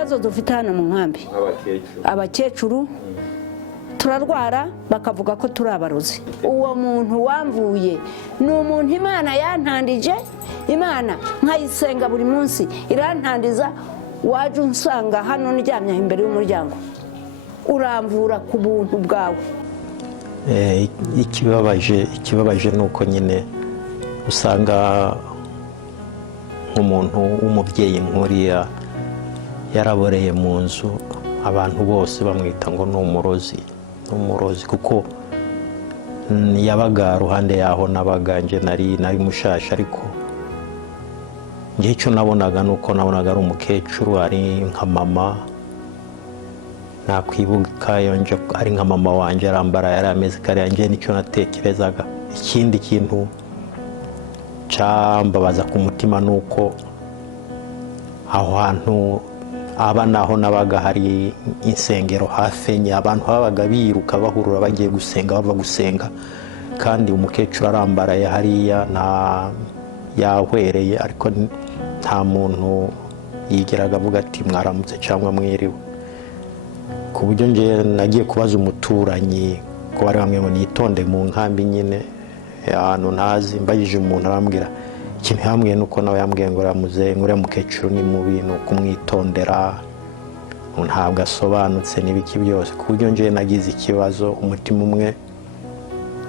ibibazo dufite hano mu nkambi abakecuru turarwara bakavuga ko turi abarozi. Uwo muntu wamvuye ni umuntu Imana yantandije, Imana nkayisenga buri munsi irantandiza, waje unsanga hano ndyamye imbere y'umuryango uramvura ku buntu bwawe. Ikibabaje nuko nyine usanga nk'umuntu w'umubyeyi nkuriya yaraboreye mu nzu, abantu bose bamwita ngo ni umurozi kuko yabaga ruhande yaho nabaga nje nari mushasha, ariko ngiye icyo nabonaga nuko nabonaga ari umukecuru, ari nka mama, nakwibuka yonje ari nka mama wanje arambara yari ameze kare nje, nicyo natekerezaga. Ikindi kintu cyambabaza ku mutima nuko aho hantu aba naho nabaga hari insengero hafi enye, abantu babaga biruka bahurura bagiye gusenga, bava gusenga, kandi umukecuru arambaraye hariya yahwereye, ariko nta muntu yigeraga avuga ati mwaramutse cyangwa mwiriwe. Ku buryo nje nagiye kubaza umuturanyi ko bari bamwe ngo nitonde mu nkambi nyine ahantu ntazi, mbajije umuntu arambwira ikintu yambwiye nuko nawe yambwiye ngo ramuze ngure mukecuru ni mubi, no kumwitondera ntabwo asobanutse n'ibiki byose. Ku buryo nje nagize ikibazo, umutima umwe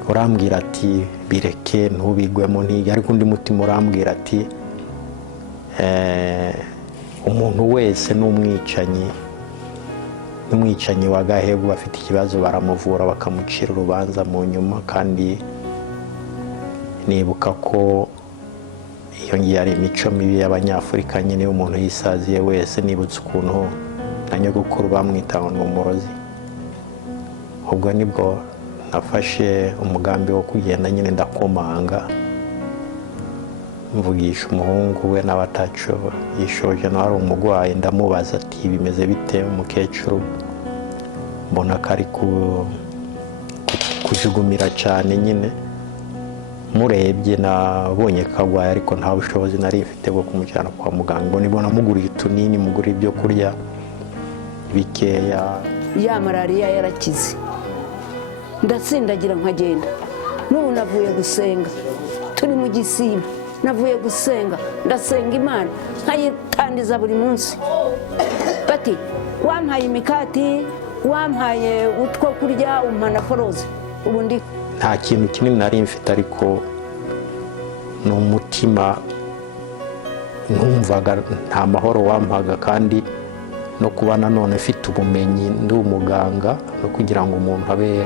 urambwira ati bireke ntubigwemo ntige, ariko undi mutima urambwira ati umuntu wese n'umwicanyi wa Gahegu bafite ikibazo baramuvura bakamucira urubanza mu nyuma. Kandi nibuka ko iyo ngiye ari imico mibi y'Abanyafurika nyine, umuntu yisaziye wese, nibutse ukuntu na nyogokuru bamwita ngo ni umurozi. Ubwo nibwo nafashe umugambi wo kugenda nyine ndakomanga, mvugisha umuhungu we n'abataco yishoje nawe ari umugwayi, ndamubaza ati bimeze bite umukecuru, mbona kari kujugumira cyane nyine, murebye nabonye kagwaye ariko nta bushobozi nari mfite bwo kumujyana kwa muganga. Nibona muguriye utunini, muguriye ibyo kurya bikeya. Ya malariya yarakize, ndatsindagira nkagenda. N'ubu navuye gusenga, turi mu Gisimba, navuye gusenga, ndasenga Imana nkayitandiza buri munsi. Bati wampaye imikati, wampaye utwo kurya, umpana foroze. Ubundi nta kintu kinini nari mfite, ariko ni umutima numvaga nta mahoro wampaga, kandi no kuba nanone mfite ubumenyi ndi umuganga, no kugira ngo umuntu abe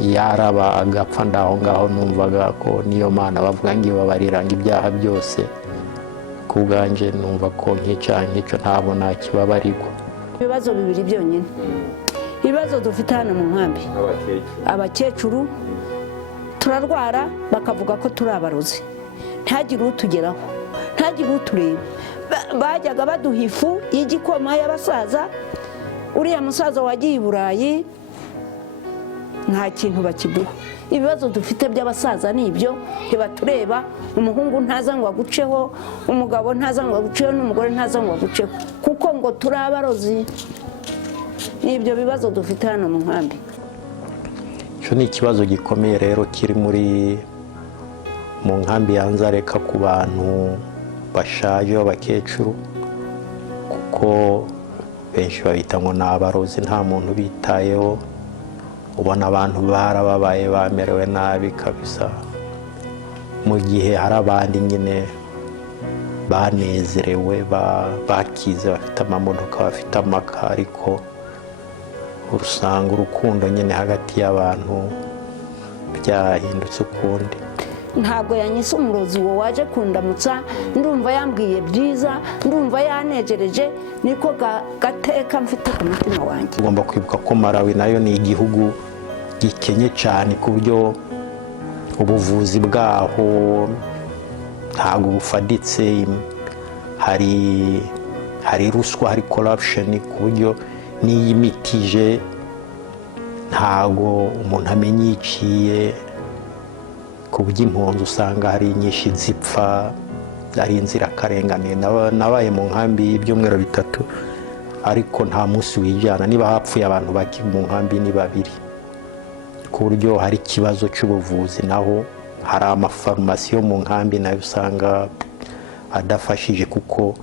yaraba agapfa ndaho ngaho, numvaga ko niyo Mana bavuga ngo ibabariranga ibyaha byose, ku bwanje numva ko nk'icyaha nk'icyo ntabwo nakibabarirwa. Ibibazo bibiri byonyine ibibazo dufite hano mu nkambi, abakecuru turarwara bakavuga ko turi abarozi, ntagire utugeraho, ntagire utureba. Bajyaga baduha ifu y'igikoma y'abasaza, uriya musaza wagiye i Burayi nta kintu bakiduha. Ibibazo dufite by'abasaza ni ibyo, ntibatureba. Umuhungu ntaza ngo aguceho, umugabo ntaza ngo aguceho, n'umugore ntaza ngo aguceho, kuko ngo turi abarozi. N'ibyo bibazo dufite hano mu nkambi. Icyo ni ikibazo gikomeye rero kiri mu nkambi ya Nzareka ku bantu bashaje b'abakecuru, kuko benshi babita ngo ni abarozi, nta muntu bitayeho. Ubona abantu barababaye, bamerewe nabi kabisa, mu gihe hari abandi nyine banezerewe, bakize, bafite amamodoka, bafite amaka, ariko urusanga urukundo nyine hagati y'abantu byahindutse ukundi. Ntabwo yanyise umurozi uwo waje kundamutsa, ndumva yambwiye byiza, ndumva yanejereje, niko gateka mfite ku mutima wanjye. Ugomba kwibuka ko Malawi nayo ni igihugu gikenye cyane, ku buryo ubuvuzi bwaho ntabwo bufaditse, hari ruswa, hari corruption, ku buryo n'iyi mitije ntabwo umuntu amenya iciye, ku buryo impunzi usanga hari nyinshi zipfa ari inzirakarengane. Nabaye mu nkambi y'ibyumweru 3 ariko nta munsi wijyana, niba hapfuye abantu baki mu nkambi ni 2, ku buryo hari ikibazo cy'ubuvuzi. Naho hari amafarumasi yo mu nkambi nayo usanga adafashije, kuko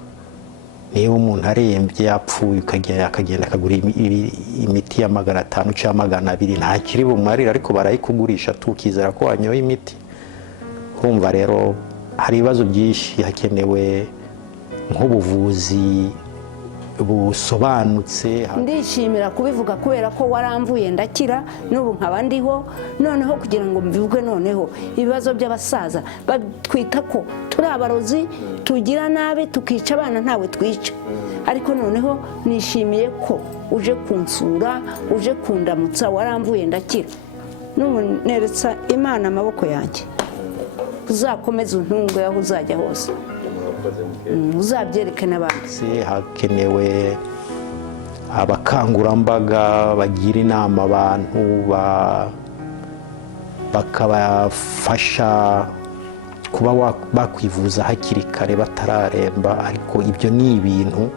niba umuntu arembye yapfuye akagenda akagura imiti ya 500 cyangwa 200 nta kiri bumarira, ariko barayikugurisha tukizera ko wanyoye imiti. Urumva rero hari ibibazo byinshi, hakenewe nk'ubuvuzi busobanutse. Ndishimira kubivuga kubera ko waramvuye ndakira, n'ubu nkaba ndiho. Noneho kugira ngo mbivuge, noneho ibibazo by'abasaza batwita ko turi abarozi, tugira nabi, tukica abana ntawe twica. Ariko noneho nishimiye ko uje kunsura, uje kundamutsa, waramvuye ndakira. N'ubu neretsa Imana amaboko yanjye, uzakomeza untunge aho uzajya hose, uzabyereke n'abandi. Hakenewe abakangurambaga bagira inama abantu, bakabafasha kuba bakwivuza hakiri kare batararemba. Ariko ibyo ni ibintu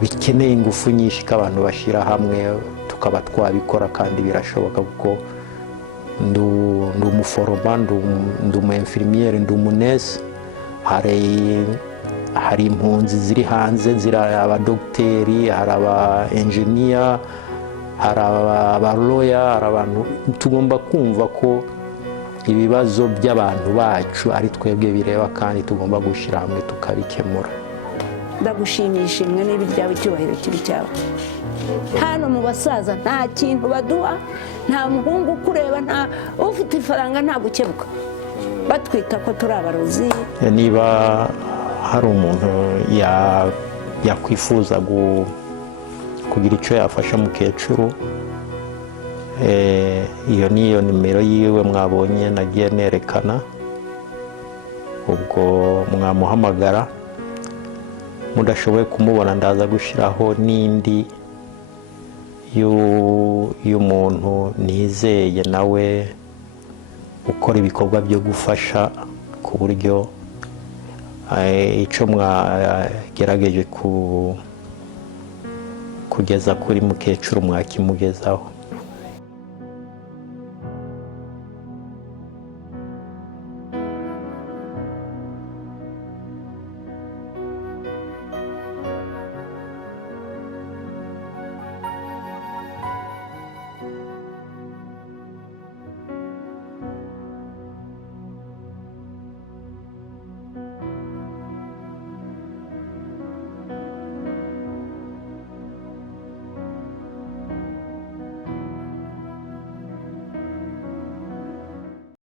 bikeneye ingufu nyinshi ko abantu bashyira hamwe tukaba twabikora, kandi birashoboka kuko ndi umuforoma, ndi umu infirmiere, ndi umunesi. Hari impunzi ziri hanze, ziri abadogiteri, hari aba engineer, hari abaloya, hari abantu. Tugomba kumva ko ibibazo by'abantu bacu ari twebwe bireba, kandi tugomba gushyira hamwe tukabikemura. Ndagushimisha imwe n'ibiryawe, icyubahiro kibi cyawe. Hano mu basaza nta kintu baduha, nta muhungu kureba, nta ufite ifaranga nta gukebuka. Batwita ko turi abarozi. Niba hari umuntu yakwifuza kugira icyo yafasha mukecuru, iyo niyo nimero yiwe mwabonye nagiye nerekana, ubwo mwamuhamagara. Mudashoboye kumubona ndaza gushyiraho n'indi y'umuntu nizeye nawe ukora ibikorwa byo gufasha, ku buryo icyo mwagerageje kugeza kuri mukecuru mwakimugezaho.